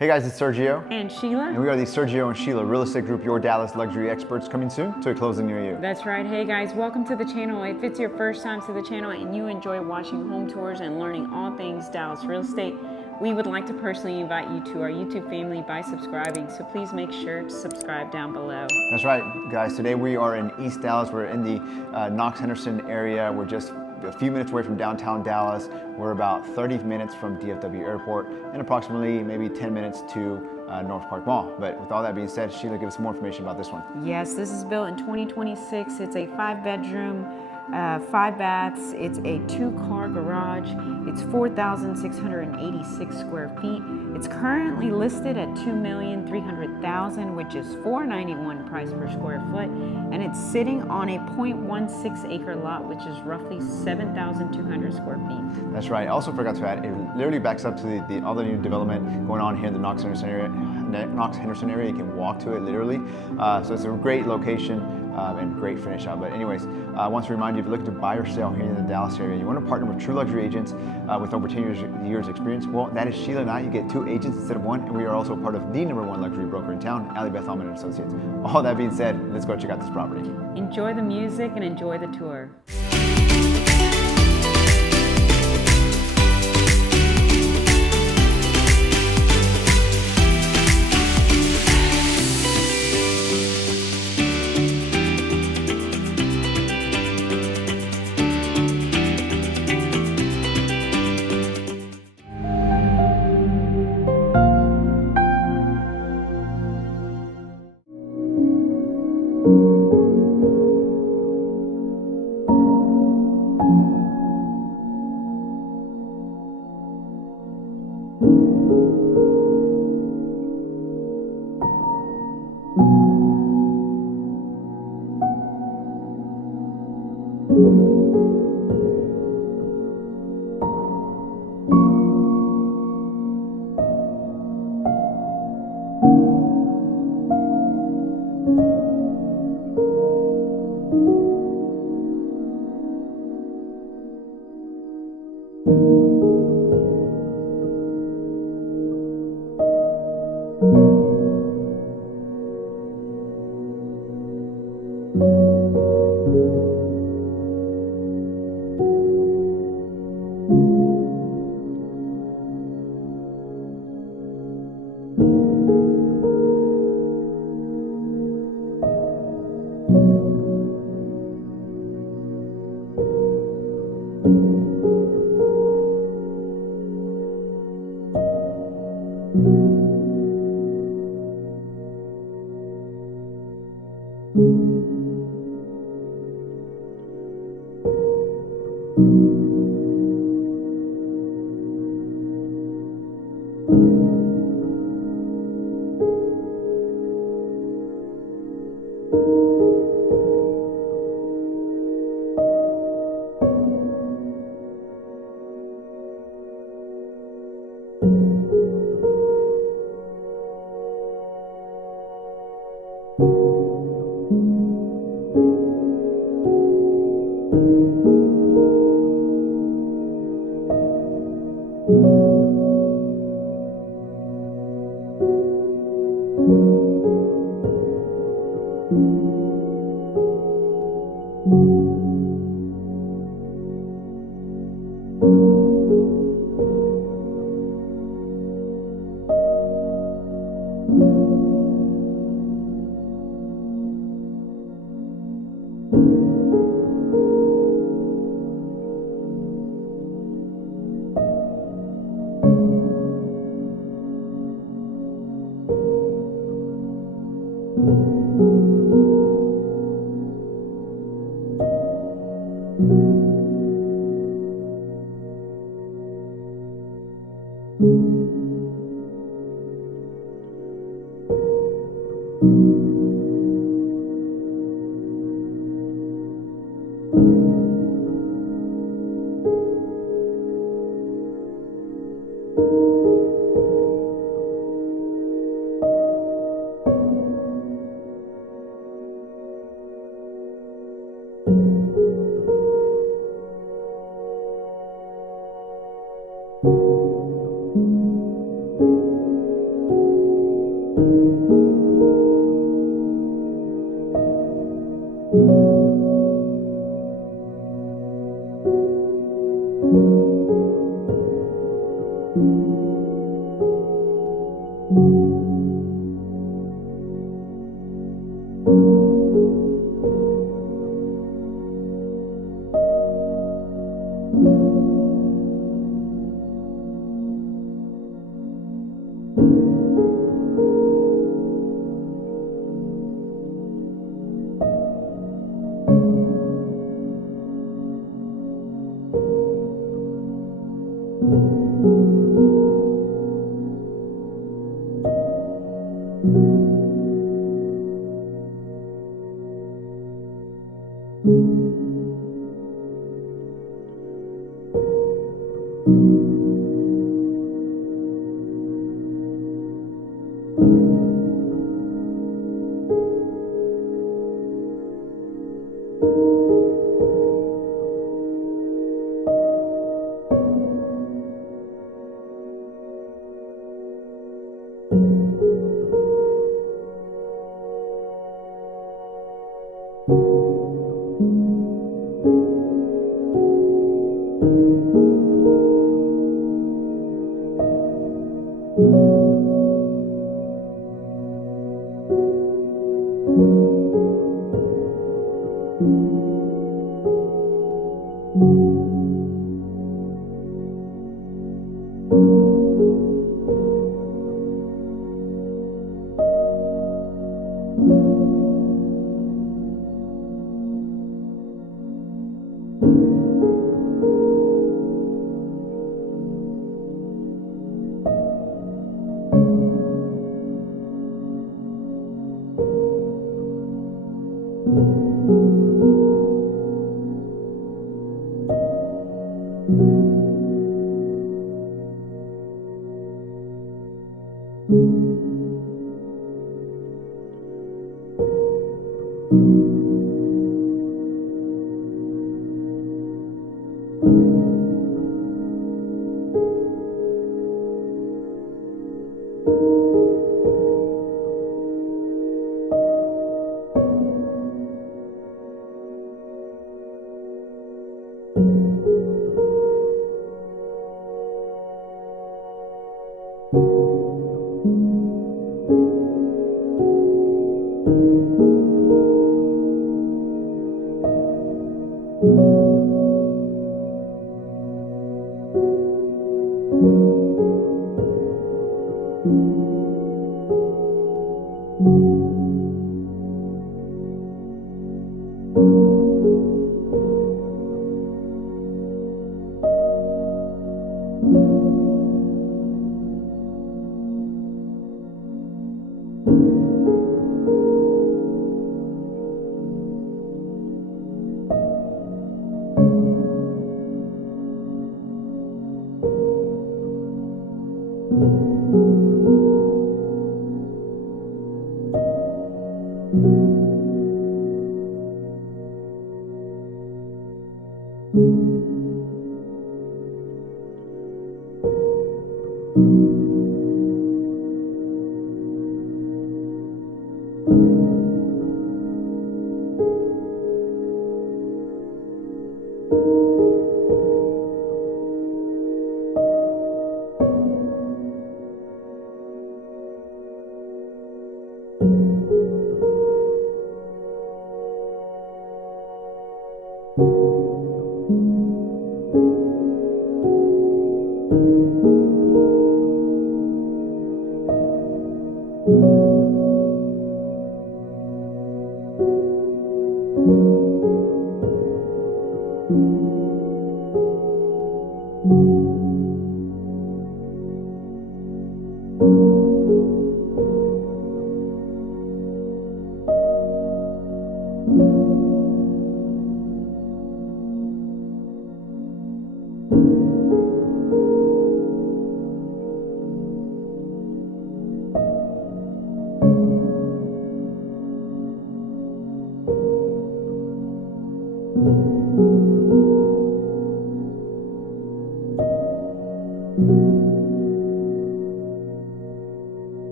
Hey guys, it's Sergio. And Sheila. And we are the Sergio and Sheila Real Estate Group, your Dallas luxury experts, coming soon to a closing near you. That's right. Hey guys, welcome to the channel. If it's your first time to the channel and you enjoy watching home tours and learning all things Dallas real estate, we would like to personally invite you to our YouTube family by subscribing. So please make sure to subscribe down below. That's right, guys. Today we are in East Dallas. We're in the Knox Henderson area. We're just a few minutes away from downtown Dallas. We're about 30 minutes from DFW Airport and approximately maybe 10 minutes to North Park Mall. But with all that being said, Sheila, give us more information about this one. Yes, this is built in 2026. It's a 5-bedroom, 5 baths. It's a 2-car garage. It's 4,686 square feet. It's currently listed at $2,300,000, which is $491 price per square foot, and it's sitting on a 0.16 acre lot, which is roughly 7,200 square feet. That's right. I also forgot to add, it literally backs up to all the new development going on here in the Knox Henderson area. You can walk to it literally. So it's a great location. And great finish out. But anyways, I want to remind you, if you're looking to buy or sell here in the Dallas area, you want to partner with true luxury agents with over 10 years experience. Well, that is Sheila and I. You get 2 agents instead of 1, and we are also part of the #1 luxury broker in town, Ali Beth Alman & Associates. All that being said, let's go check out this property. Enjoy the music and enjoy the tour.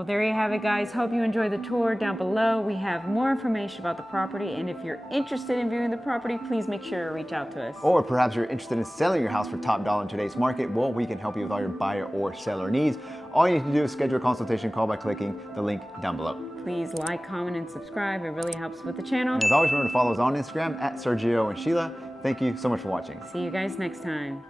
Well, there you have it, guys. Hope you enjoyed the tour. Down below, we have more information about the property. And if you're interested in viewing the property, please make sure to reach out to us. Or perhaps you're interested in selling your house for top dollar in today's market. Well, we can help you with all your buyer or seller needs. All you need to do is schedule a consultation call by clicking the link down below. Please like, comment, and subscribe. It really helps with the channel. And as always, remember to follow us on Instagram at Sergio and Sheila. Thank you so much for watching. See you guys next time.